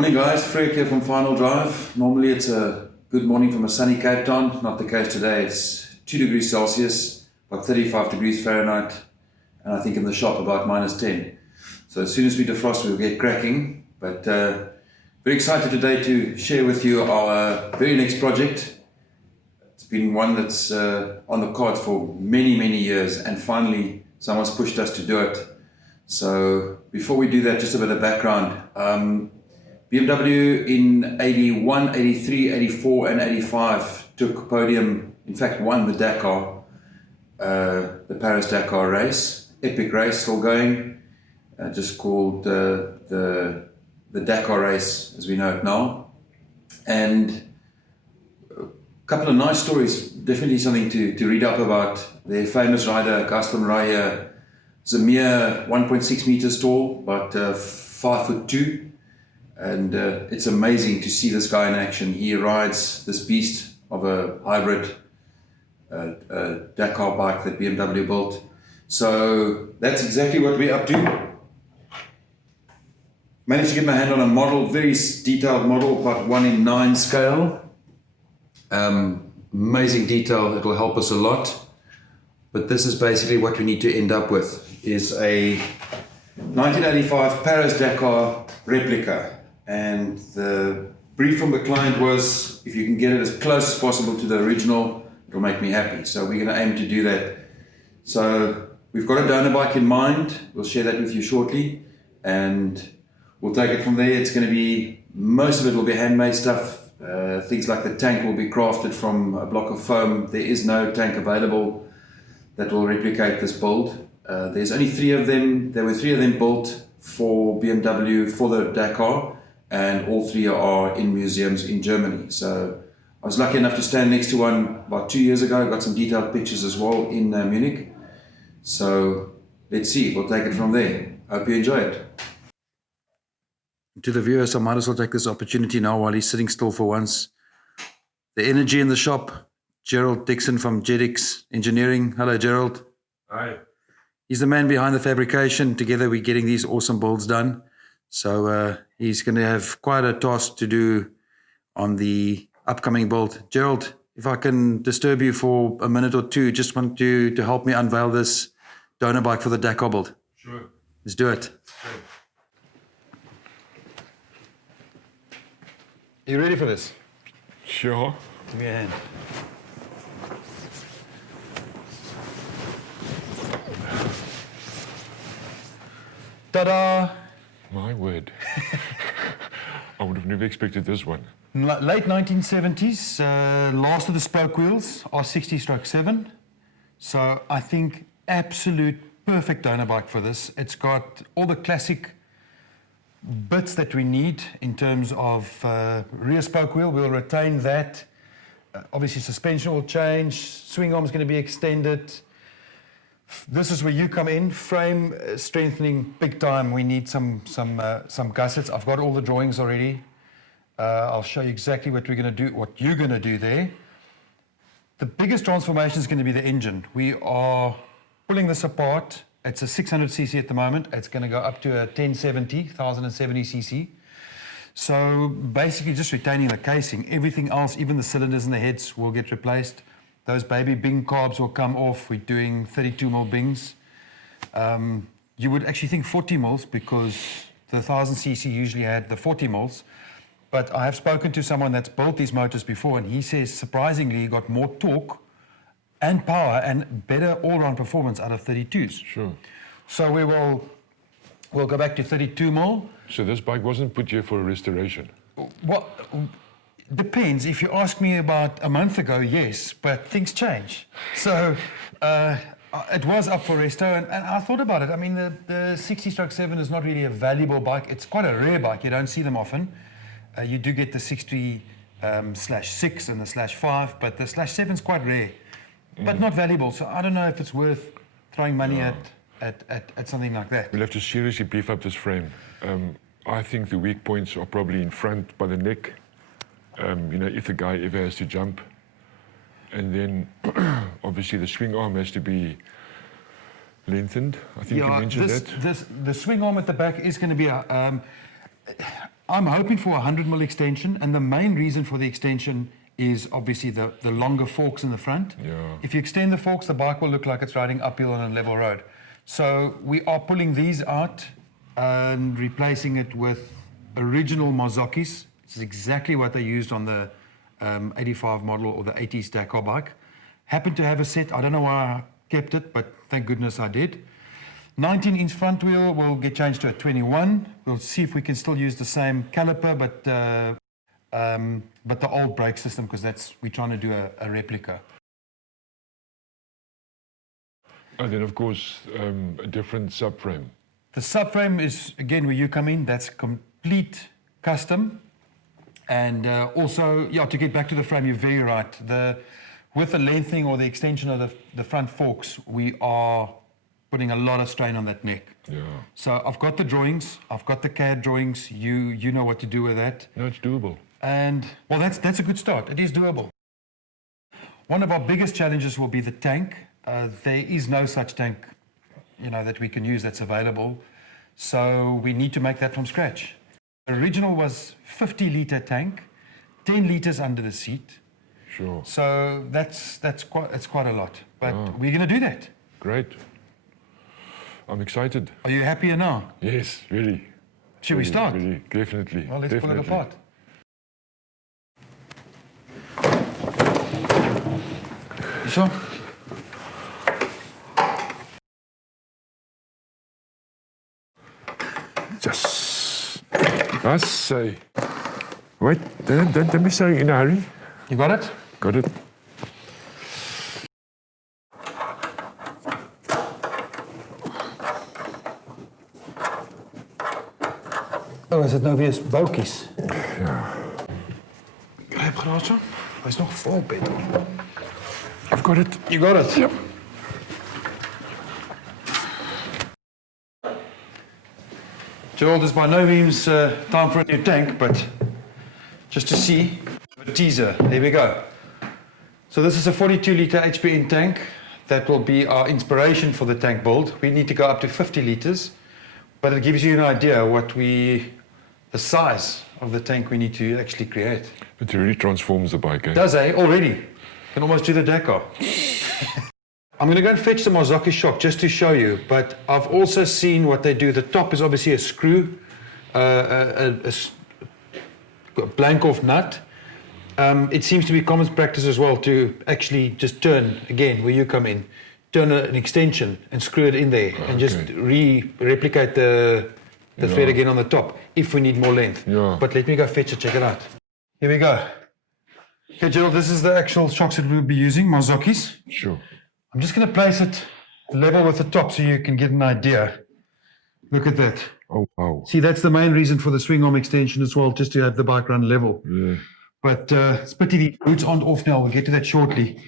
Morning guys, Freek here from Final Drive. Normally it's a good morning from a sunny Cape Town. Not the case today. It's 2 degrees Celsius, about 35 degrees Fahrenheit, and I think in the shop about -10. So as soon as we defrost we'll get cracking. But very excited today to share with you our very next project. It's been one that's on the cards for many years, and finally someone's pushed us to do it. So before we do that, just a bit of background. BMW in 81, 83, 84 and 85 took podium, in fact won the Dakar, the Paris-Dakar race, epic race still going, just called the Dakar race as we know it now. And a couple of nice stories, definitely something to read up about. Their famous rider, Gaston Raya, is a mere 1.6 meters tall, about 5'2". And it's amazing to see this guy in action. He rides this beast of a hybrid Dakar bike that BMW built. So that's exactly what we're up to. Managed to get my hand on a model, very detailed model, about 1:9 scale. Amazing detail, it will help us a lot. But this is basically what we need to end up with, is a 1985 Paris-Dakar replica. And the brief from the client was, if you can get it as close as possible to the original, it'll make me happy. So we're going to aim to do that. So we've got a donor bike in mind. We'll share that with you shortly, and we'll take it from there. It's going to be, most of it will be handmade stuff. Things like the tank will be crafted from a block of foam. There is no tank available that will replicate this build. There's only 3 of them. There were 3 of them built for BMW for the Dakar, and all 3 are in museums in Germany. So I was lucky enough to stand next to one about 2 years ago. I got some detailed pictures as well in Munich. So let's see, we'll take it from there. Hope you enjoy it. To the viewers, I might as well take this opportunity now while he's sitting still for once. The energy in the shop, Gerald, Dixon from Jedix Engineering. Hello Gerald. Hi. He's the man behind the fabrication. Together we're getting these awesome builds done. So he's going to have quite a task to do on the upcoming build. Gerald, if I can disturb you for a minute or two, just want you to help me unveil this donor bike for the Dakar build. Sure. Let's do it. Sure. Are you ready for this? Sure. Give me a hand. Ta-da! My word. I would have never expected this one. Late 1970s, last of the spoke wheels, R60/7. So I think absolute perfect donor bike for this. It's got all the classic bits that we need in terms of rear spoke wheel. We'll retain that. Obviously suspension will change, swing arm is going to be extended. This is where you come in, frame strengthening big time. We need some gussets. I've got all the drawings already. I'll show you exactly what we're going to do, what you're going to do there. The biggest transformation is going to be the engine. We are pulling this apart. It's a 600cc at the moment. It's going to go up to a 1070cc. So basically just retaining the casing. Everything else, even the cylinders and the heads, will get replaced. Those baby Bing carbs will come off. We're doing 32mm Bings. You would actually think 40mm because the 1000cc usually had the 40mm. But I have spoken to someone that's built these motors before, and he says surprisingly he got more torque and power and better all-round performance out of 32s. Sure. So we'll go back to 32mm. So this bike wasn't put here for a restoration? Well, depends. If you ask me about a month ago, yes, but things change. So it was up for resto, and I thought about it. I mean, the 60/7 is not really a valuable bike. It's quite a rare bike. You don't see them often. You do get the 60/6 and the /5, but the /7 is quite rare, but not valuable. So I don't know if it's worth throwing money at something like that. We'll have to seriously beef up this frame. I think the weak points are probably in front by the neck. You know, if the guy ever has to jump. And then, obviously, the swing arm has to be lengthened. I think you mentioned that. The swing arm at the back is going to be I'm hoping for a 100mm extension, and the main reason for the extension is obviously the longer forks in the front. Yeah. If you extend the forks, the bike will look like it's riding uphill on a level road. So we are pulling these out and replacing it with original Mazokis. This is exactly what they used on the 85 model or the 80s Dakar bike. Happened to have a set. I don't know why I kept it, but thank goodness I did. 19-inch front wheel will get changed to a 21. We'll see if we can still use the same caliper, but the old brake system, because we're trying to do a replica. And then, of course, a different subframe. The subframe is, again, where you come in. That's complete custom. And also, yeah, to get back to the frame, you're very right. With the lengthening or the extension of the front forks, we are putting a lot of strain on that neck. Yeah. So I've got the drawings, I've got the CAD drawings, you know what to do with that. No, it's doable. And, well, that's a good start. It is doable. One of our biggest challenges will be the tank. There is no such tank, that we can use that's available. So we need to make that from scratch. The original was 50-litre tank, 10 litres under the seat. Sure. So it's quite a lot. But we're going to do that. Great. I'm excited. Are you happier now? Yes, really. Should we start? Really, definitely. Well, let's definitely. pull it apart. You sure? Just, I say. Wait, don't be so in a hurry. You got it? Got it. Oh, is het nou weer boutjes? Ja. Hij heeft geraad zo? Hij is nog vol, Peter. I've got it. You got it? Yep. Gerald, it's by no means time for a new tank, but just to see, a teaser. There we go. So this is a 42-litre HPN tank. That will be our inspiration for the tank build. We need to go up to 50 litres, but it gives you an idea the size of the tank we need to actually create. It really transforms the bike, eh? Does, eh? Already. Can almost do the Dakar. I'm going to go and fetch the Marzocchi shock just to show you, but I've also seen what they do. The top is obviously a screw, a blank off nut. It seems to be common practice as well to actually just turn, again, where you come in, turn an extension and screw it in there and just replicate the thread again on the top if we need more length. Yeah. But let me go fetch it, check it out. Here we go. Okay, Gerald, this is the actual shocks that we'll be using, Marzocchis. Sure. I'm just going to place it level with the top so you can get an idea. Look at that. Oh, wow. See, that's the main reason for the swing arm extension as well, just to have the bike run level. Yeah. But it's pity the roots aren't off now. We'll get to that shortly.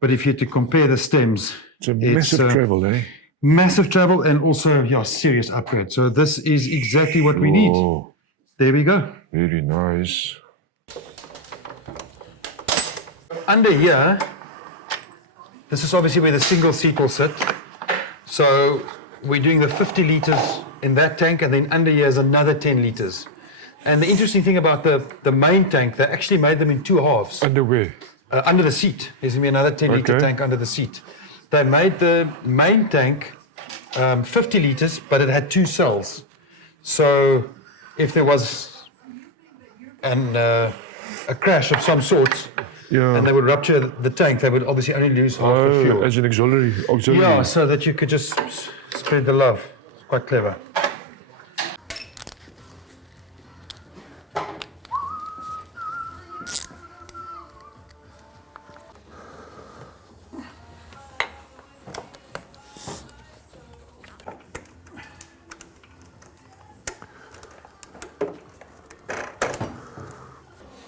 But if you had to compare the stems, It's a massive travel, eh? Massive travel and also, serious upgrade. So this is exactly what we need. Oh, There we go. very nice. Under here, this is obviously where the single seat will sit. So we're doing the 50 litres in that tank, and then under here is another 10 litres. And the interesting thing about the main tank, they actually made them in two halves. Underway. Under the seat. There's going to be another 10 litre tank under the seat. They made the main tank 50 litres, but it had two cells. So if there was a crash of some sort, and they would rupture the tank, they would obviously only lose half the fuel. As an auxiliary. Yeah, so that you could just spread the love. It's quite clever.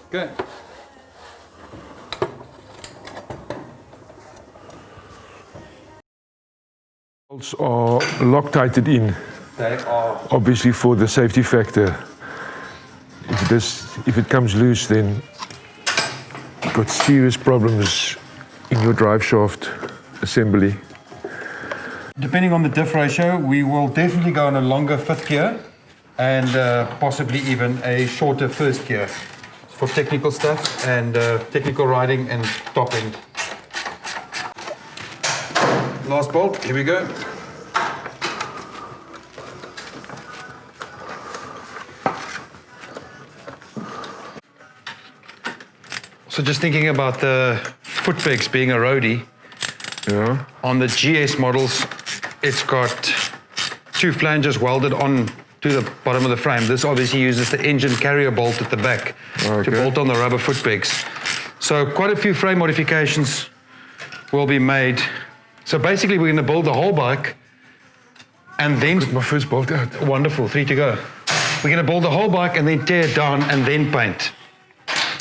Okay. Bolts are Loctited in, They are. obviously for the safety factor. If it comes loose, then you've got serious problems in your drive shaft assembly. Depending on the diff ratio, we will definitely go on a longer fifth gear. and possibly even a shorter first gear for technical stuff and technical riding and top end. Last bolt, here we go. So just thinking about the foot pegs being a roadie, Yeah. on the GS models, it's got 2 flanges welded on to the bottom of the frame. This obviously uses the engine carrier bolt at the back to bolt on the rubber foot pegs. So quite a few frame modifications will be made. So basically we're going to build the whole bike and then... My first bolt out. Wonderful, 3 to go. We're going to build the whole bike and then tear it down and then paint.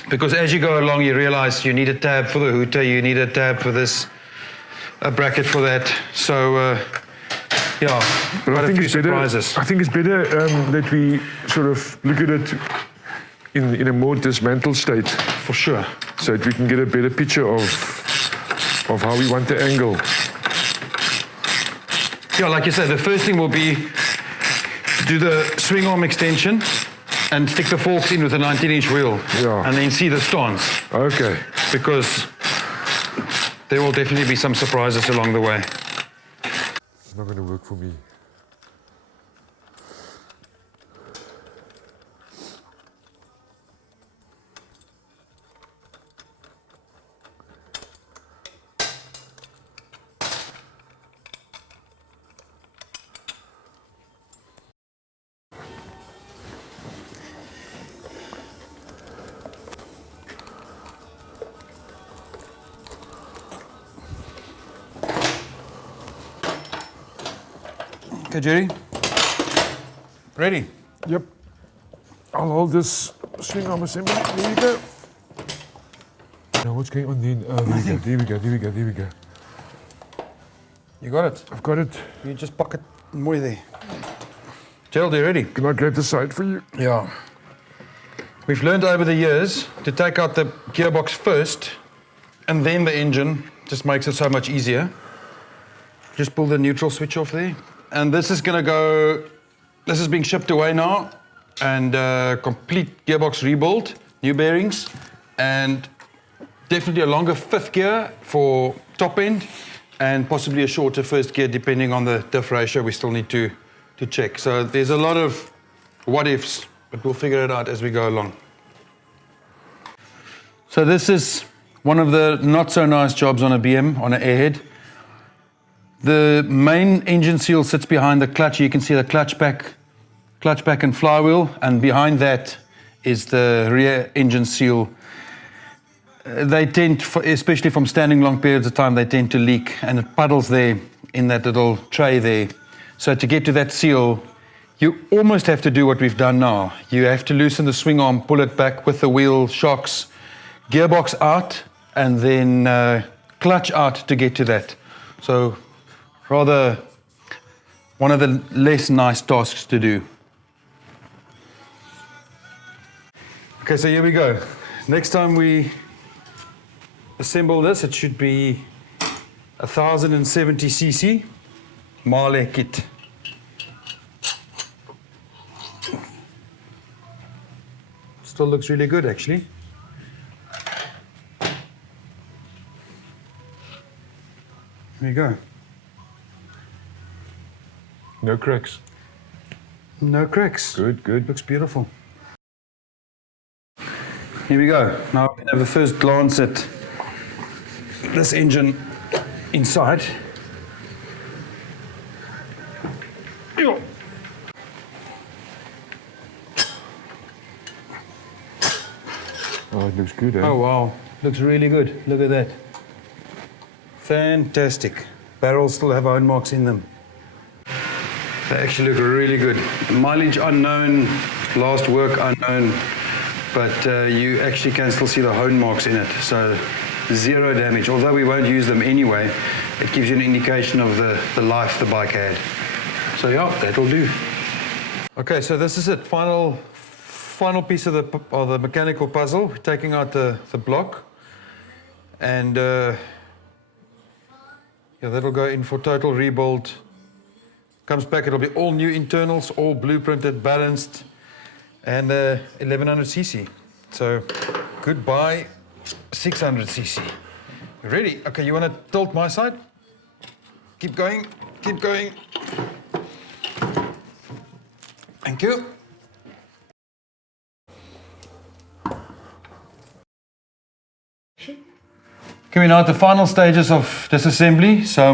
Because as you go along, you realize you need a tab for the hooter, you need a tab for this, a bracket for that. So, yeah, But quite I a think few it's better. surprises. I think it's better that we sort of look at it in a more dismantled state, For sure. so that we can get a better picture of how we want the angle. Yeah, like you said, the first thing will be to do the swing arm extension and stick the forks in with a 19-inch wheel. Yeah. And then see the stance, Okay. because there will definitely be some surprises along the way. It's not going to work for me. Okay, Jerry. Ready? Yep. I'll hold this swing arm assembly. There you go. Now what's going on then? Oh, there we go. You got it. I've got it. You just pocket more there. Gerald, are you ready? Can I grab the side for you? Yeah. We've learned over the years to take out the gearbox first and then the engine. Just makes it so much easier. Just pull the neutral switch off there. And this is going to go, this is being shipped away now, and complete gearbox rebuild, new bearings, and definitely a longer 5th gear for top end, and possibly a shorter 1st gear depending on the diff ratio we still need to check. So there's a lot of what ifs, but we'll figure it out as we go along. So this is one of the not so nice jobs on a BM, on an airhead. The main engine seal sits behind the clutch. You can see the clutch pack and flywheel, and behind that is the rear engine seal. They tend, especially from standing long periods of time, they tend to leak, and it puddles there in that little tray there. So to get to that seal, you almost have to do what we've done now. You have to loosen the swing arm, pull it back with the wheel shocks, gearbox out, and then clutch out to get to that. So rather one of the less nice tasks to do. Okay, so here we go. Next time we assemble this, it should be 1070cc Marley kit. Still looks really good, actually. There you go. No cracks. No cracks. Good. Looks beautiful. Here we go. Now we can have the first glance at this engine inside. Oh, it looks good, eh? Oh wow, looks really good. Look at that. Fantastic. Barrels still have hone marks in them. They actually look really good. Mileage unknown, last work unknown, but you actually can still see the hone marks in it. So 0 damage. Although we won't use them anyway, it gives you an indication of the life the bike had. So yeah, that'll do. Okay, so this is it. Final piece of the mechanical puzzle. We're taking out the block, and yeah, that'll go in for total rebuild Comes back, it'll be all new internals, all blueprinted, balanced, and 1100cc. So goodbye 600cc. You ready? Okay, you want to tilt my side? Keep going, keep going. Thank you. Coming now at the final stages of disassembly. So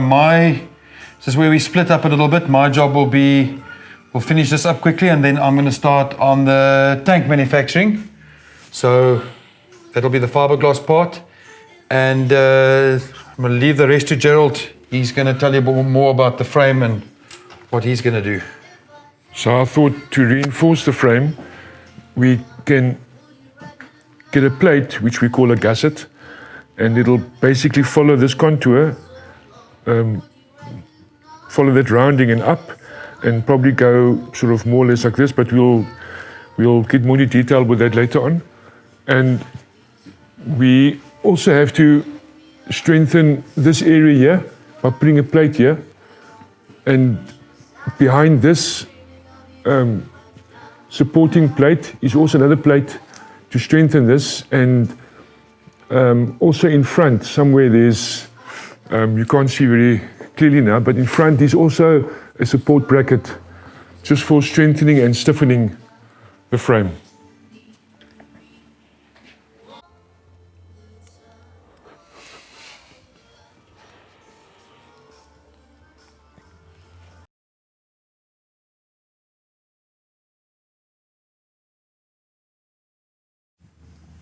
this is where we split up a little bit. My job will be, we'll finish this up quickly and then I'm going to start on the tank manufacturing. So that'll be the fiberglass part. And I'm going to leave the rest to Gerald. He's going to tell you more about the frame and what he's going to do. So I thought to reinforce the frame, we can get a plate, which we call a gusset, and it'll basically follow this contour, follow that rounding and up, and probably go sort of more or less like this, but we'll get more into detail with that later on. And we also have to strengthen this area here by putting a plate here, and behind this supporting plate is also another plate to strengthen this, and also in front somewhere there's, you can't see very clearly now, but in front there's also a support bracket just for strengthening and stiffening the frame.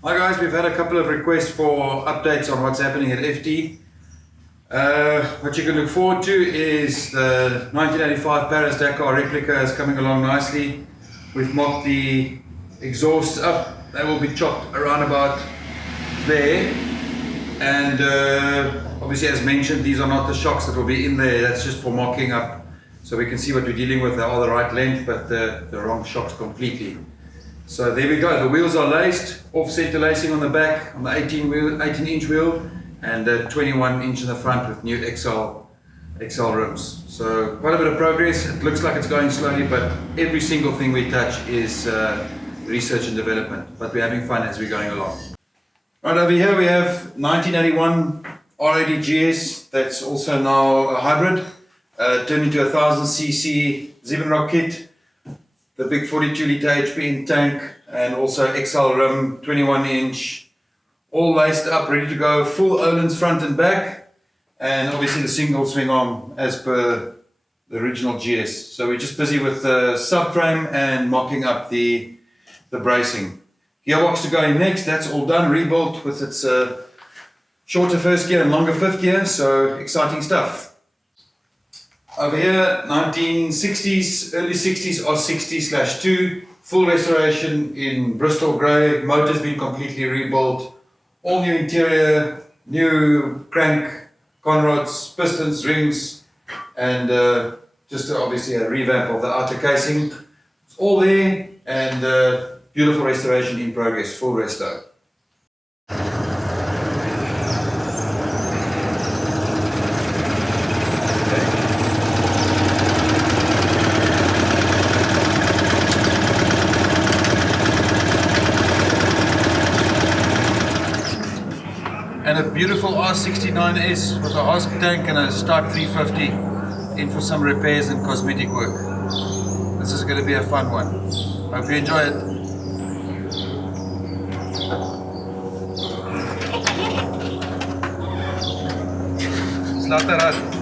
Hi guys, we've had a couple of requests for updates on what's happening at FD. What you can look forward to is the 1985 Paris Dakar Replica is coming along nicely. We've mocked the exhausts up, they will be chopped around about there. And obviously, as mentioned, these are not the shocks that will be in there, that's just for mocking up. So we can see what we're dealing with, they are the right length, but the wrong shocks completely. So there we go, the wheels are laced, off-center lacing on the back, on the 18-inch wheel, and 21-inch in the front with new XL rims. So quite a bit of progress. It looks like it's going slowly, but every single thing we touch is research and development. But we're having fun as we're going along. Right over here we have 1981 R80 GS, that's also now a hybrid, turned into a 1000cc Zevenrock kit. The big 42 litre HP tank, and also XL rim, 21-inch, all laced up, ready to go, full Ohlins front and back, and obviously the single swing arm as per the original GS. So we're just busy with the subframe and mocking up the bracing. Gearbox to go in next, that's all done, rebuilt with its shorter first gear and longer fifth gear, so exciting stuff. Over here, 1960s, early 60s R60/2, full restoration in Bristol grey, motor's been completely rebuilt, all new interior, new crank, conrods, pistons, rings, and just obviously a revamp of the outer casing. It's all there, and beautiful restoration in progress, full resto. And a beautiful R69S with a Hosp tank and a Start 350 in for some repairs and cosmetic work. This is going to be a fun one. Hope you enjoy it. Laat eruit.